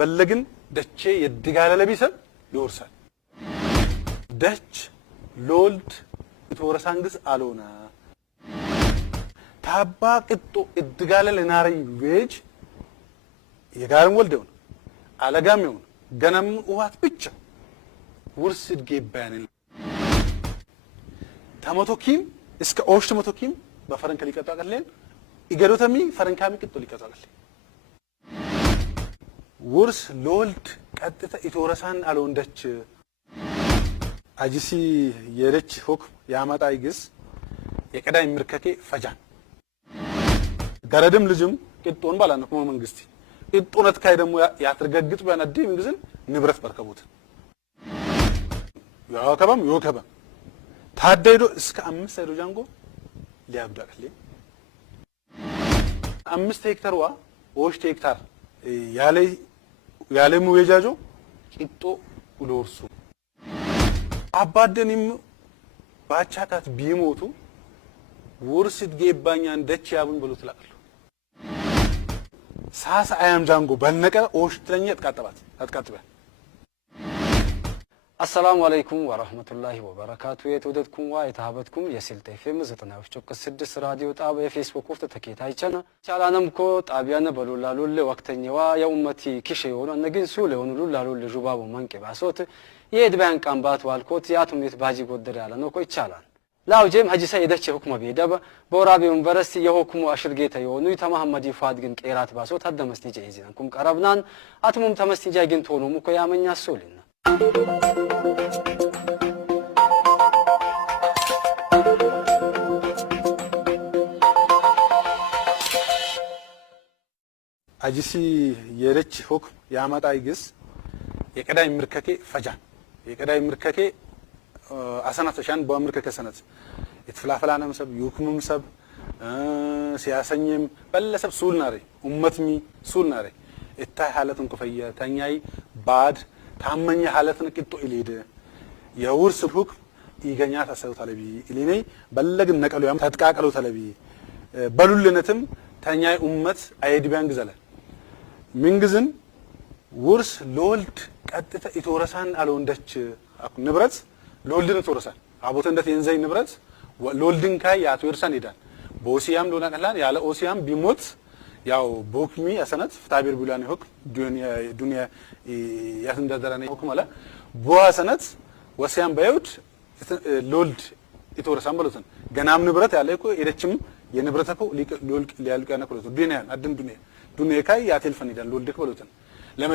በለግን ደቼ የድጋለ ለቢሰብ ይወርሳል ደች ሎልድ የተወረሳንግስ አሎና ታባ ቅጦ እድጋለ ለናሪ ዌጅ የጋርን ወልደው አለጋም ይሁን ገነም ውሃት ብቻ ውርስ ድጌባያን ተመቶኪም እስከ ኦሽት መቶኪም በፈረንከ ሊቀጣ ቀለን ይገዶተሚ ፈረንካሚ ቅጦ ሊቀጣ ቀለን ውርስ ሎልድ ቀጥታ ኢቶረሳን አሎንደች አጂሲ የረች ሆክ ያማጣ ይግስ የቀዳይ ምርከኬ ፈጃን ገረድም ልጅም ቅጦን ባላነኩ መንግስቲ ቅጦነት ካይ ደግሞ ያትርገግጥ በነዲ እንግዝን ንብረት በርከቡት ያከበም ታደይዶ እስከ 5 አይዶ ጃንጎ ሊያብዳቅልኝ 5 ሄክታር ዋ 3 ሄክታር ያለ ሙዌጃጆ ቅጦ ውሎርሱ አባደንም ባቻካት ቢሞቱ ውርስት ጌባኛን ደች ያቡን ብሎ ተላቀሉ ሳሳ አያም ጃንጎ በነቀ ኦሽትለኛ ተቃጠባት السلام عليكم ورحمة الله وبركاته يتوددكم ويتهابتكم يسلت FM 96 راديو طابع فيسبوك وفت تكيتايچنا چالانمكو طابيانا بلولالول وقتنيوا يومتي كيشيونو نگين سولون لولالول جوبابو منكي باسوت يدبان قامبات والكوت ياتم يتباجي قدر ያለ ነው ይቻላል ላውጀም ሀጂ ሰይደች ሁክማ ቢደበ ቦራቢ ዩኒቨርሲቲ የሁክሙ አሽርጌታ የሆኑ ተመሐመድ ይፋድ ግን ቄራት ባሶት አደመስቲጀ ይዚንኩም ቀረብናን አትሙም ተመስቲጀ ግን ቶኑም እኮ ያመኛ ሶልና አጂሲ የረች ሆክ ያማጣ ይግስ የቀዳይ ምርከኬ ፈጃን የቀዳይ ምርከኬ አሰናተሻን በምርከከ ሰነት የተፈላፈላንም ሰብ ይሁክሙም ሰብ ሲያሰኝም በለሰብ ሱልናሪ ኡመትሚ ሱልናሪ እታይ ሐለቱን ከፈየ ተኛይ ባድ ታመኛ ሐለትን ቅጦ ኢሊደ የውርስ ሁክ ይገኛ ተሰው ተለቢ ኢሊኔ በለግን ነቀሉ ያም ተጥቃቀሉ ተለቢ በሉልነትም ተኛይ ኡመት አይድባን ግዘለ ምንግዝን ውርስ ሎልድ ቀጥታ ኢቶረሳን አሎንደች ንብረት ሎልድን ኢቶረሳን አቦተ እንደት የንዘይ ንብረት ሎልድን ካይ ያቶ ይርሳን ይዳል ቦሲያም ሎና ቀላን ያለ ኦሲያም ቢሞት ያው ቦክሚ አሰነት ፍታቢር ቢላን ሁክ ዱንያ ያስንደደረነ ሁክም አለ ቦአ ሰነት ወሲያም ባይውድ ሎልድ ኢቶረሳን በሉትን ገናም ንብረት ያለ እኮ እደችም የንብረተኮ ሎልድ ሊያልቀና ኮሎት ዱንያ አድም ዱንያ ካይ ያቴልፈን ይዳል ሎልድ ከበሉትን